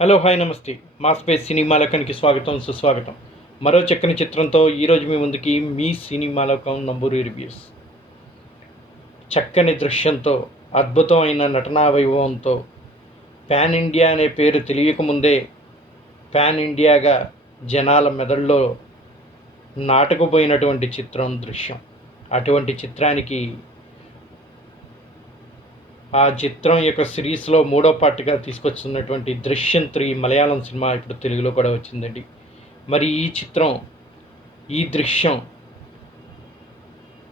Hello hi నమస్తే. మా space cinema లోకానికి స్వాగతం సుస్వాగతం. మరో చక్కని చిత్రంతో ఈరోజు మీ ముందుకి మీ సినిమా లోకం నంబూరి రివ్యూస్. చక్కని దృశ్యంతో, అద్భుతమైన నటనా వైభవంతో, పాన్ ఇండియా అనే పేరు తెలియకముందే పాన్ ఇండియాగా జనాల మెదడులో నాటుకుపోయినటువంటి చిత్రం దృశ్యం. అటువంటి చిత్రానికి ఆ చిత్రం యొక్క సిరీస్లో మూడో పార్ట్గా తీసుకొస్తున్నటువంటి దృశ్యం 3 మలయాళం సినిమా ఇప్పుడు తెలుగులో కూడా వచ్చిందండి. మరి ఈ చిత్రం, ఈ దృశ్యం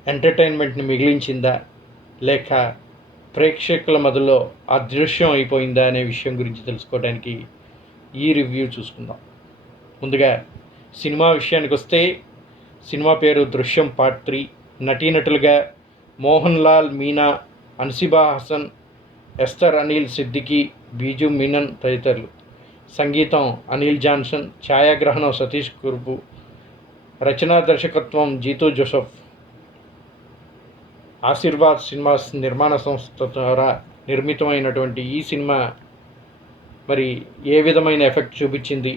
ఎంటర్టైన్మెంట్ని మిగిలించిందా, లేక ప్రేక్షకుల మధ్యలో అదృశ్యం అయిపోయిందా అనే విషయం గురించి తెలుసుకోవడానికి ఈ రివ్యూ చూసుకుందాం. ముందుగా సినిమా విషయానికి వస్తే, సినిమా పేరు దృశ్యం పార్ట్ 3. నటీనటులుగా మోహన్ లాల్ మీనా, అన్సిబా హసన్, ఎస్తర్ అనిల్ సిద్దికీ, బీజు మీనన్ తదితరులు. సంగీతం అనిల్ జాన్సన్, ఛాయాగ్రహణం సతీష్ కుర్బు, రచనా దర్శకత్వం జీతూ జోసెఫ్. ఆశీర్వాద్ సినిమాస్ నిర్మాణ సంస్థ ద్వారా నిర్మితమైనటువంటి ఈ సినిమా మరి ఏ విధమైన ఎఫెక్ట్ చూపించింది,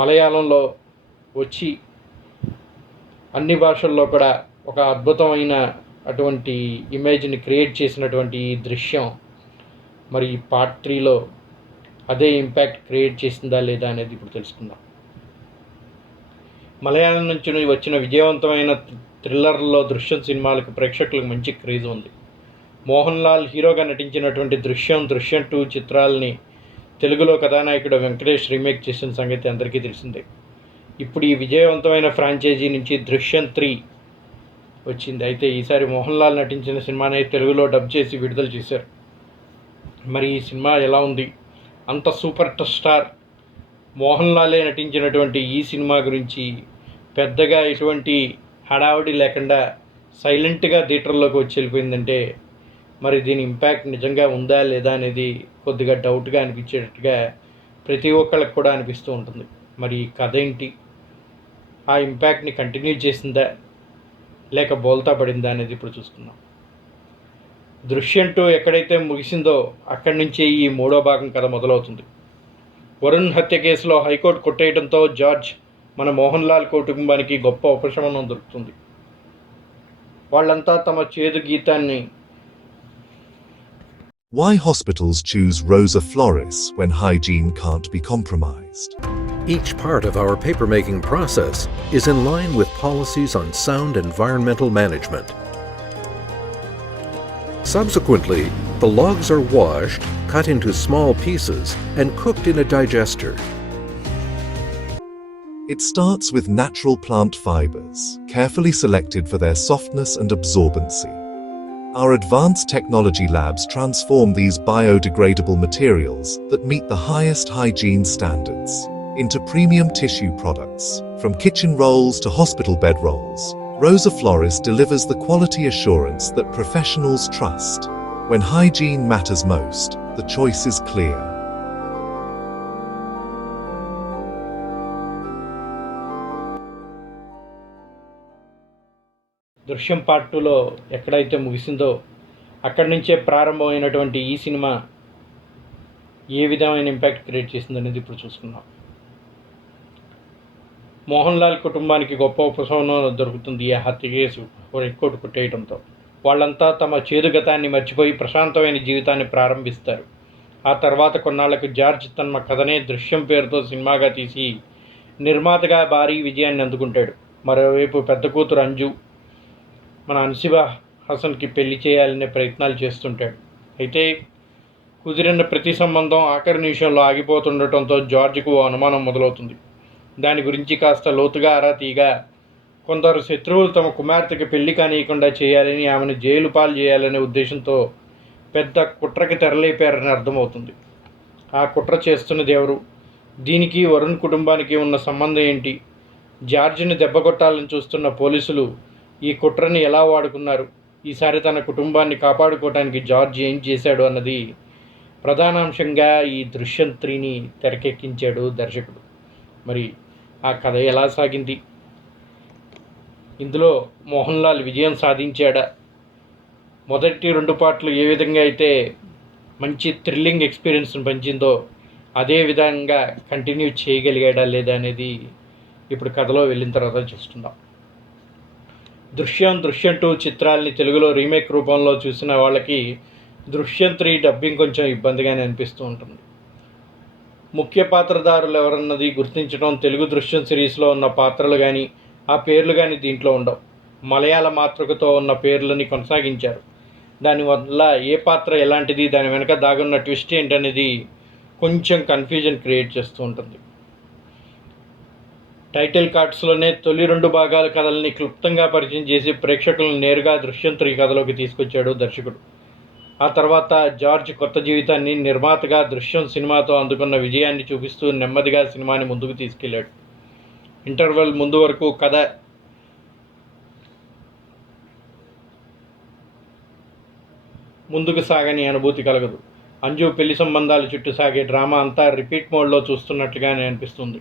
మలయాళంలో వచ్చి అన్ని భాషల్లో కూడా ఒక అద్భుతమైన అటువంటి ఇమేజ్ని క్రియేట్ చేసినటువంటి ఈ దృశ్యం మరి పార్ట్ 3లో అదే ఇంపాక్ట్ క్రియేట్ చేసిందా లేదా అనేది ఇప్పుడు తెలుసుకుందాం. మలయాళం నుంచి వచ్చిన విజయవంతమైన థ్రిల్లర్లో దృశ్యం సినిమాలకు ప్రేక్షకులకు మంచి క్రేజ్ ఉంది. మోహన్ లాల్ హీరోగా నటించినటువంటి దృశ్యం 2 చిత్రాలని తెలుగులో కథానాయకుడు వెంకటేష్ రీమేక్ చేసిన సంగతి అందరికీ తెలిసిందే. ఇప్పుడు ఈ విజయవంతమైన ఫ్రాంచైజీ నుంచి దృశ్యం 3 వచ్చింది. అయితే ఈసారి మోహన్ లాల్ నటించిన సినిమానే తెలుగులో డబ్ చేసి విడుదల చేశారు. మరి ఈ సినిమా ఎలా ఉంది? అంత సూపర్ స్టార్ మోహన్ లాలే నటించినటువంటి ఈ సినిమా గురించి పెద్దగా ఎటువంటి హడావుడి లేకుండా సైలెంట్గా థియేటర్లోకి వచ్చి వెళ్ళిపోయిందంటే మరి దీని ఇంపాక్ట్ నిజంగా ఉందా లేదా అనేది కొద్దిగా డౌట్గా అనిపించేటట్టుగా ప్రతి ఒక్కళ్ళకి కూడా అనిపిస్తూ ఉంటుంది. మరి ఈ కథ ఏంటి, ఆ ఇంపాక్ట్ని కంటిన్యూ చేసిందా లేక బోల్తా పడిందా అనేది ఇప్పుడు చూసుకుందాం. దృశ్యం 2 ఎక్కడైతే ముగిసిందో అక్కడి నుంచే ఈ మూడో భాగం కథ మొదలవుతుంది. వరుణ్ హత్య కేసులో హైకోర్టు కొట్టేయడంతో జార్జ్ మన మోహన్ లాల్ కుటుంబానికి గొప్ప ఉపశమనం దొరుకుతుంది. వాళ్ళంతా తమ చేదు గీతాన్ని Why hospitals choose Rosa Flores when hygiene can't be compromised. Each part of our papermaking process is in line with policies on sound environmental management. Subsequently, the logs are washed, cut into small pieces, and cooked in a digester. It starts with natural plant fibers, carefully selected for their softness and absorbency. Our advanced technology labs transform these biodegradable materials that meet the highest hygiene standards into premium tissue products. From kitchen rolls to hospital bed rolls, Rosa Flores delivers the quality assurance that professionals trust. When hygiene matters most, the choice is clear. దృశ్యం part 2లో ఎక్కడైతే ముగిసిందో అక్కడి నుంచే ప్రారంభమైనటువంటి ఈ cinema ఏ విధమైన impact create చేసిందనేది ఇప్పుడు చూసుకుందాం. మోహన్ లాల్ కుటుంబానికి గొప్ప ఉపశమనం దొరుకుతుంది ఈ హత్య కేసు హైకోర్టు కొట్టేయడంతో. వాళ్ళంతా తమ చేదు గతాన్ని మర్చిపోయి ప్రశాంతమైన జీవితాన్ని ప్రారంభిస్తారు. ఆ తర్వాత కొన్నాళ్లకు జార్జ్ తన కథనే దృశ్యం పేరుతో సినిమాగా తీసి నిర్మాతగా భారీ విజయాన్ని అందుకుంటాడు. మరోవైపు పెద్ద కూతురు అంజు మన అన్సిబా హసన్కి పెళ్లి చేయాలనే ప్రయత్నాలు చేస్తుంటాడు. అయితే కుదిరిన ప్రతి సంబంధం ఆఖరి నిమిషంలో ఆగిపోతుండటంతో జార్జ్కు అనుమానం మొదలవుతుంది. దాని గురించి కాస్త లోతుగా ఆరా తీయగా కొందరు శత్రువులు తమ కుమార్తెకి పెళ్లి కానీయకుండా చేయాలని, ఆమెను జైలు పాలు చేయాలనే ఉద్దేశంతో పెద్ద కుట్రకి తెరలేపారని అర్థమవుతుంది. ఆ కుట్ర చేస్తున్నది ఎవరు, దీనికి వరుణ్ కుటుంబానికి ఉన్న సంబంధం ఏంటి, జార్జ్ని దెబ్బకొట్టాలని చూస్తున్న పోలీసులు ఈ కుట్రని ఎలా వాడుకున్నారు, ఈసారి తన కుటుంబాన్ని కాపాడుకోవడానికి జార్జ్ ఏం చేశాడు అన్నది ప్రధానాంశంగా ఈ దృశ్యం 3ని తెరకెక్కించాడు దర్శకుడు. మరి ఆ కథ ఎలా సాగింది, ఇందులో మోహన్ లాల్ విజయం సాధించాడా, మొదటి 2 పార్ట్లు ఏ విధంగా అయితే మంచి థ్రిల్లింగ్ ఎక్స్పీరియన్స్ని పంచిందో అదే విధంగా కంటిన్యూ చేయగలిగాడా లేదా అనేది ఇప్పుడు కథలో వెళ్ళిన తర్వాత చూస్తున్నాం. దృశ్యం 2 చిత్రాల్ని తెలుగులో రీమేక్ రూపంలో చూసిన వాళ్ళకి దృశ్యం 3 డబ్బింగ్ కొంచెం ఇబ్బందిగానే అనిపిస్తూ ఉంటుంది. ముఖ్య పాత్రధారులు ఎవరన్నది గుర్తించడం తెలుగు దృశ్యం సిరీస్లో ఉన్న పాత్రలు కానీ ఆ పేర్లు కానీ దీంట్లో ఉండవు. మలయాళ మాతృకతో ఉన్న పేర్లని కొనసాగించారు. దానివల్ల ఏ పాత్ర ఎలాంటిది, దాని వెనక దాగున్న ట్విస్ట్ ఏంటనేది కొంచెం కన్ఫ్యూజన్ క్రియేట్ చేస్తూ ఉంటుంది. టైటిల్ కార్డ్స్లోనే తొలి 2 భాగాల కథల్ని క్లుప్తంగా పరిచయం చేసి ప్రేక్షకులను నేరుగా దృశ్యం 3 కథలోకి తీసుకొచ్చాడు దర్శకుడు. ఆ తర్వాత జార్జ్ కొత్త జీవితాన్ని నిర్మాతగా దృశ్యం సినిమాతో అందుకున్న విజయాన్ని చూపిస్తూ నెమ్మదిగా సినిమాని ముందుకు తీసుకెళ్లాడు. ఇంటర్వెల్ ముందు వరకు కథ ముందుకు సాగని అనుభూతి కలగదు. అంజు పెళ్లి సంబంధాల చుట్టూ సాగే డ్రామా అంతా రిపీట్ మోడ్లో చూస్తున్నట్లుగానే అనిపిస్తుంది.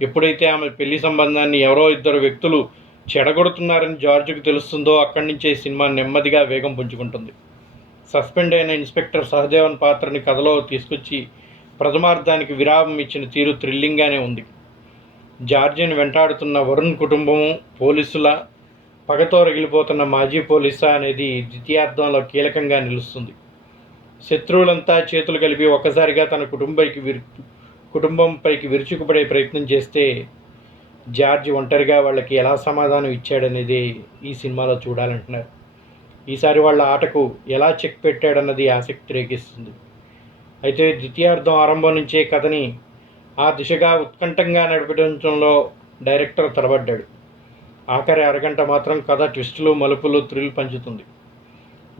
ఎప్పుడైతే ఆమె పెళ్లి సంబంధాన్ని ఎవరో ఇద్దరు వ్యక్తులు చెడగొడుతున్నారని జార్జ్కు తెలుస్తుందో అక్కడి నుంచే సినిమా నెమ్మదిగా వేగం పుంజుకుంటుంది. సస్పెండ్ అయిన ఇన్స్పెక్టర్ సహదేవన్ పాత్రని కథలో తీసుకొచ్చి ప్రథమార్థానికి విరామం ఇచ్చిన తీరు థ్రిల్లింగ్గానే ఉంది. జార్జిని వెంటాడుతున్న వరుణ్ కుటుంబము, పోలీసుల పగతో రగిలిపోతున్న మాజీ పోలీసా అనేది ద్వితీయార్థంలో కీలకంగా నిలుస్తుంది. శత్రువులంతా చేతులు కలిపి ఒక్కసారిగా తన కుటుంబంపైకి విరుచుకుపడే ప్రయత్నం చేస్తే జార్జ్ ఒంటరిగా వాళ్ళకి ఎలా సమాధానం ఇచ్చాడనేది ఈ సినిమాలో చూడాలంటున్నారు. ఈసారి వాళ్ళ ఆటకు ఎలా చెక్ పెట్టాడన్నది ఆసక్తి రేగిస్తుంది. అయితే ద్వితీయార్థం ఆరంభం నుంచే కథని ఆ దిశగా ఉత్కంఠంగా నడిపించడంలో డైరెక్టర్ తడబడ్డాడు. ఆఖరి అరగంట మాత్రం కథ ట్విస్టులు, మలుపులు, థ్రిల్ పంచుతుంది.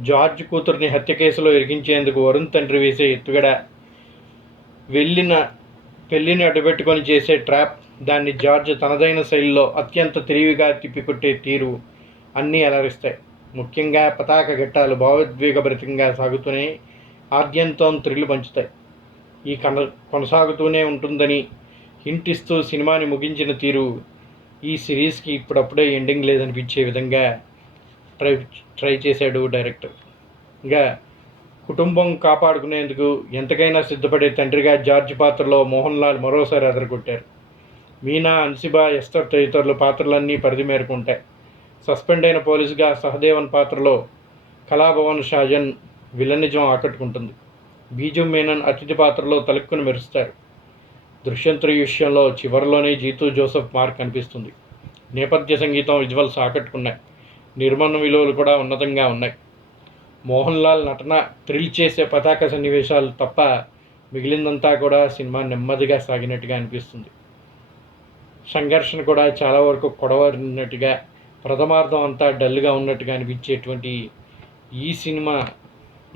జార్జ్ కూతుర్ని హత్య కేసులో ఇరికించేందుకు వరుణ్ తండ్రి వేసే ఎత్తుగడ, పెళ్లిని అడ్డుపెట్టుకొని చేసే ట్రాప్, దాన్ని జార్జ్ తనదైన శైలిలో అత్యంత తెలివిగా తిప్పికొట్టే తీరు అన్నీ అలరిస్తాయి. ముఖ్యంగా పతాక ఘట్టాలు భావోద్వేగభరితంగా సాగుతూనే ఆద్యంతం థ్రిల్ పంచుతాయి. ఈ కొనసాగుతూనే ఉంటుందని హింట్ ఇస్తూ సినిమాని ముగించిన తీరు ఈ సిరీస్కి ఇప్పుడప్పుడే ఎండింగ్ లేదనిపించే విధంగా ట్రై చేశాడు డైరెక్టర్. ఇంకా కుటుంబం కాపాడుకునేందుకు ఎంతకైనా సిద్ధపడే తండ్రిగా జార్జ్ పాత్రలో మోహన్ లాల్ మరోసారి అదరగొట్టారు. మీనా, అన్సిబా, ఎస్తర్ తదితరుల పాత్రలన్నీ పరిధి మేరకు ఉంటాయి. సస్పెండ్ అయిన పోలీసుగా సహదేవన్ పాత్రలో కళాభవన్ షాజన్ విలనిజం ఆకట్టుకుంటుంది. బీజు మేనన్ అతిథి పాత్రలో తలుక్కుని మెరుస్తారు. దృశ్యం 3 విషయంలో చివరిలోనే జీతూ జోసెఫ్ మార్క్ కనిపిస్తుంది. నేపథ్య సంగీతం, విజువల్స్ ఆకట్టుకున్నాయి. నిర్మాణ విలువలు కూడా ఉన్నతంగా ఉన్నాయి. మోహన్ లాల్ నటన, థ్రిల్ చేసే పతాక సన్నివేశాలు తప్ప మిగిలిందంతా కూడా సినిమా నెమ్మదిగా సాగినట్టుగా అనిపిస్తుంది. సంఘర్షణ కూడా చాలా వరకు కొడవరినట్టుగా, ప్రథమార్థం అంతా డల్గా ఉన్నట్టుగా అనిపించేటువంటి ఈ సినిమా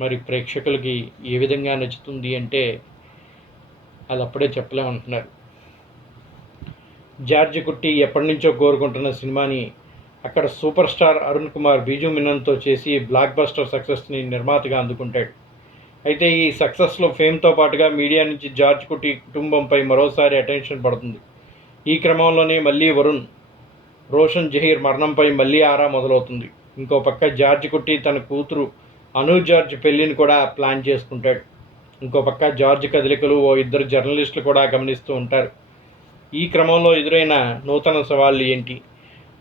మరి ప్రేక్షకులకి ఏ విధంగా నచ్చుతుంది అంటే అది అప్పుడే చెప్పలేమంటున్నారు. జార్జ్ కుట్టి ఎప్పటి నుంచో కోరుకుంటున్న సినిమాని అక్కడ సూపర్ స్టార్ అరుణ్ కుమార్ బీజు మీనన్తో చేసి బ్లాక్ బస్టర్ సక్సెస్ని నిర్మాతగా అందుకుంటాడు. అయితే ఈ సక్సెస్లో ఫేమ్తో పాటుగా మీడియా నుంచి జార్జ్ కుట్టి కుటుంబంపై మరోసారి అటెన్షన్ పడుతుంది. ఈ క్రమంలోనే మళ్ళీ వరుణ్, రోషన్ జహీర్ మరణంపై మళ్ళీ ఆరా మొదలవుతుంది. ఇంకో పక్క జార్జ్ కుట్టి తన కూతురు అను జార్జ్ పెళ్లిని కూడా ప్లాన్ చేసుకుంటాడు. ఇంకో పక్క జార్జ్ కదలికలు ఓ ఇద్దరు జర్నలిస్టులు కూడా గమనిస్తూ ఉంటారు. ఈ క్రమంలో ఎదురైన నూతన సవాళ్ళు ఏంటి,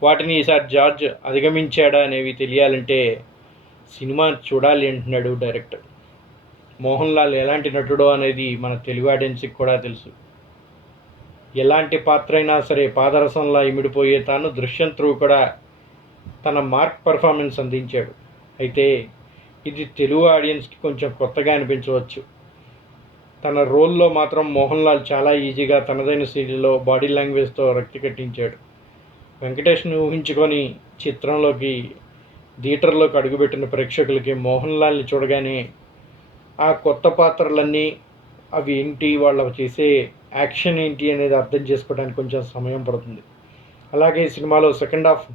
వాటిని ఈసారి జార్జ్ అధిగమించాడా అనేవి తెలియాలంటే సినిమా చూడాలి అంటున్నాడు డైరెక్టర్. మోహన్ లాల్ ఎలాంటి నటుడో అనేది మన తెలుగు ఆడియన్స్కి కూడా తెలుసు. ఎలాంటి పాత్ర అయినా సరే పాదరసంలా ఇమిడిపోయే తాను దృశ్యం 3 కూడా తన మార్క్ పర్ఫార్మెన్స్ అందించాడు. అయితే ఇది తెలుగు ఆడియన్స్కి కొంచెం కొత్తగా అనిపించవచ్చు. తన రోల్లో మాత్రం మోహన్ లాల్ చాలా ఈజీగా తనదైన శైలిలో బాడీ లాంగ్వేజ్తో రక్తి కట్టించాడు. వెంకటేష్ని ఊహించుకొని చిత్రంలోకి థియేటర్లోకి అడుగుపెట్టిన ప్రేక్షకులకి మోహన్ లాల్ని చూడగానే ఆ కొత్త పాత్రలన్నీ అవి ఏంటి, వాళ్ళు చేసే యాక్షన్ ఏంటి అనేది అర్థం చేసుకోవడానికి కొంచెం సమయం పడుతుంది. అలాగే సినిమాలో సెకండ్ హాఫ్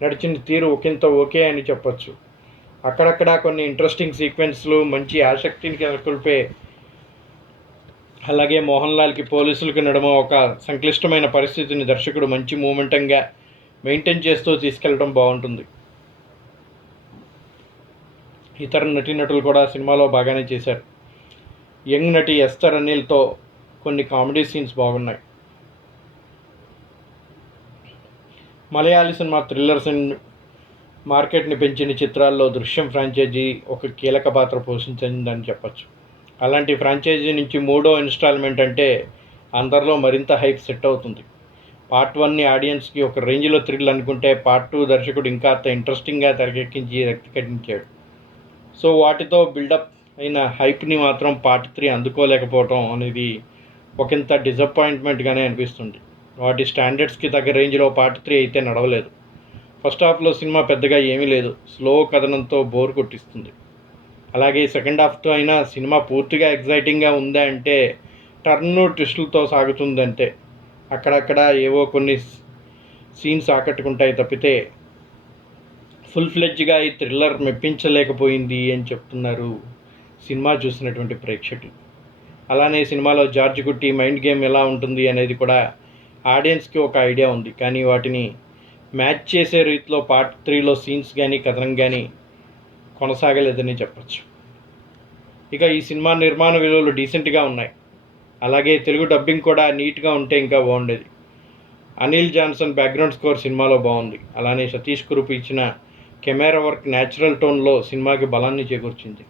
నడిచిన తీరు ఒకంత ఓకే అని చెప్పచ్చు. అక్కడక్కడ కొన్ని ఇంట్రెస్టింగ్ సీక్వెన్స్లు, మంచి ఆసక్తిని నెలకొల్పే, అలాగే మోహన్ లాల్కి పోలీసులకు నడుమ ఒక సంక్లిష్టమైన పరిస్థితిని దర్శకుడు మంచి మూమెంటంగా మెయింటైన్ చేస్తూ తీసుకెళ్లడం బాగుంటుంది. ఇతర నటీనటులు కూడా సినిమాలో బాగానే చేశారు. యంగ్ నటి ఎస్తర్ అనిల్తో కొన్ని కామెడీ సీన్స్ బాగున్నాయి. మలయాళీ సినిమా థ్రిల్లర్స్ మార్కెట్ని పెంచిన చిత్రాల్లో దృశ్యం ఫ్రాంచైజీ ఒక కీలక పాత్ర పోషించిందని చెప్పచ్చు. అలాంటి ఫ్రాంచైజీ నుంచి 3వ ఇన్స్టాల్మెంట్ అంటే అందరిలో మరింత హైప్ సెట్ అవుతుంది. పార్ట్ 1ని ఆడియన్స్కి ఒక రేంజ్లో థ్రిల్ అనుకుంటే పార్ట్ 2 దర్శకుడు ఇంకా అంత ఇంట్రెస్టింగ్గా తెరకెక్కించి రక్తి కట్టించాడు. సో వాటితో బిల్డప్ అయిన హైప్ని మాత్రం పార్ట్ 3 అందుకోలేకపోవడం అనేది ఒకంత డిసప్పాయింట్మెంట్గానే అనిపిస్తుంది. వాటి స్టాండర్డ్స్కి తగ్గ రేంజ్లో పార్ట్ 3 అయితే నడవలేదు. ఫస్ట్ హాఫ్లో సినిమా పెద్దగా ఏమీ లేదు, స్లో కథనంతో బోర్ కొట్టిస్తుంది. అలాగే సెకండ్ హాఫ్తో అయినా సినిమా పూర్తిగా ఎగ్జైటింగ్గా ఉందా అంటే టర్న్ ట్విస్టులతో సాగుతుందంటే అక్కడక్కడ ఏవో కొన్ని సీన్స్ ఆకట్టుకుంటాయి తప్పితే ఫుల్ ఫ్లెడ్జ్గా ఈ థ్రిల్లర్ మెప్పించలేకపోయింది అని చెప్తున్నారు సినిమా చూసినటువంటి ప్రేక్షకులు. అలానే సినిమాలో జార్జ్ కుట్టి మైండ్ గేమ్ ఎలా ఉంటుంది అనేది కూడా ఆడియన్స్కి ఒక ఐడియా ఉంది, కానీ వాటిని మ్యాచ్ చేసే రీతిలో పార్ట్ 3లో సీన్స్ కానీ కథనం కానీ కొనసాగలేదని చెప్పచ్చు. ఇక ఈ సినిమా నిర్మాణ విలువలు డీసెంట్గా ఉన్నాయి. అలాగే తెలుగు డబ్బింగ్ కూడా నీట్గా ఉంటే ఇంకా బాగుండేది. అనిల్ జాన్సన్ బ్యాక్గ్రౌండ్ స్కోర్ సినిమాలో బాగుంది. అలానే సతీష్ కురుపు ఇచ్చిన కెమెరా వర్క్ న్యాచురల్ టోన్లో సినిమాకి బలాన్ని చేకూర్చింది.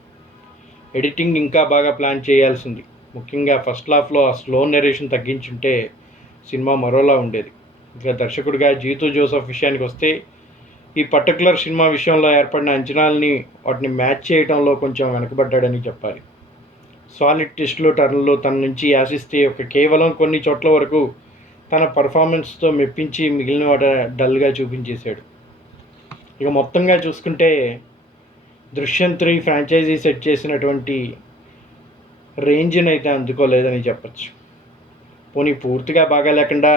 ఎడిటింగ్ ఇంకా బాగా ప్లాన్ చేయాల్సింది. ముఖ్యంగా ఫస్ట్ హాఫ్లో ఆ స్లో నెరేషన్ తగ్గించుంటే సినిమా మరోలా ఉండేది. ఇక దర్శకుడిగా జీతూ జోసెఫ్ విషయానికి వస్తే ఈ పర్టికులర్ సినిమా విషయంలో ఏర్పడిన అంచనాలని వాటిని మ్యాచ్ చేయడంలో కొంచెం వెనకబడ్డాడని చెప్పాలి. సాలిడ్ ట్విస్టులు టర్న్లు తన నుంచి ఆశిస్తే కేవలం కొన్ని చోట్ల వరకు తన పర్ఫార్మెన్స్తో మెప్పించి మిగిలిన వాట డల్గా చూపించేశాడు. ఇక మొత్తంగా చూసుకుంటే దృశ్యం 3 ఫ్రాంచైజీ సెట్ చేసినటువంటి రేంజ్ని అయితే అందుకోలేదని చెప్పచ్చు. పోనీ పూర్తిగా బాగా లేకుండా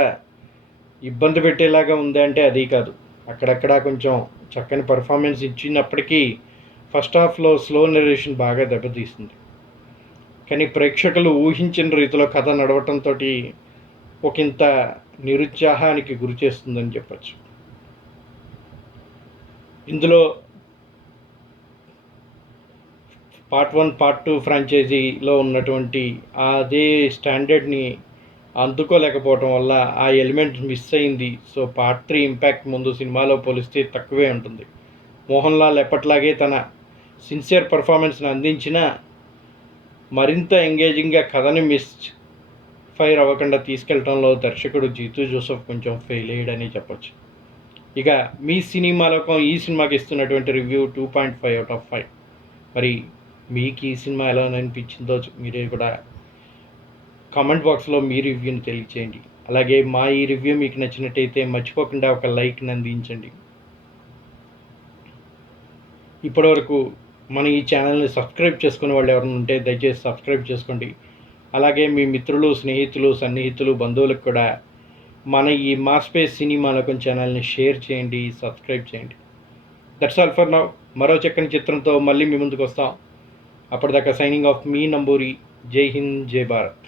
ఇబ్బంది పెట్టేలాగా ఉందంటే అది కాదు. అక్కడక్కడ కొంచెం చక్కని పర్ఫార్మెన్స్ ఇచ్చినప్పటికీ ఫస్ట్ హాఫ్లో స్లో నెరేషన్ బాగా దెబ్బతీస్తుంది. కానీ ప్రేక్షకులు ఊహించిన రీతిలో కథ నడవటంతో ఒకంత నిరుత్సాహానికి గురి చేస్తుందని చెప్పచ్చు. ఇందులో పార్ట్ 1 పార్ట్ 2 ఫ్రాంచైజీలో ఉన్నటువంటి అదే స్టాండర్డ్ని అందుకోలేకపోవటం వల్ల ఆ ఎలిమెంట్ మిస్ అయింది. సో పార్ట్ 3 ఇంపాక్ట్ ముందు సినిమాలో పోలిస్తే తక్కువే ఉంటుంది. మోహన్ లాల్ ఎప్పట్లాగే తన సిన్సియర్ పర్ఫార్మెన్స్ని అందించిన మరింత ఎంగేజింగ్గా కథని మిస్ ఫైర్ అవ్వకుండా తీసుకెళ్లడంలో దర్శకుడు జీతూ జోసెఫ్ కొంచెం ఫెయిల్ అయ్యాడని చెప్పచ్చు. ఇక మీ సినిమాలోకం ఈ సినిమాకి ఇస్తున్నటువంటి రివ్యూ 2.5/5. మరి మీకు ఈ సినిమా ఎలా అనిపించిందో మీరే కూడా కామెంట్ బాక్స్లో మీ రివ్యూని తెలియచేయండి. అలాగే మా ఈ రివ్యూ మీకు నచ్చినట్టయితే మర్చిపోకుండా ఒక లైక్ని అందించండి. ఇప్పటివరకు మన ఈ ఛానల్ని సబ్స్క్రైబ్ చేసుకునే వాళ్ళు ఎవరైనా ఉంటే దయచేసి సబ్స్క్రైబ్ చేసుకోండి. అలాగే మీ మిత్రులు, స్నేహితులు, సన్నిహితులు, బంధువులకు కూడా మన ఈ మా స్పేస్ సినిమాలోకం ఛానల్ని షేర్ చేయండి, సబ్స్క్రైబ్ చేయండి. That's all for now. మరో చక్కని చిత్రంతో మళ్ళీ మీ ముందుకు వస్తాం. అప్పటిదాకా సైనింగ్ ఆఫ్ మీ నంబూరి. జై హింద్, జై భారత్.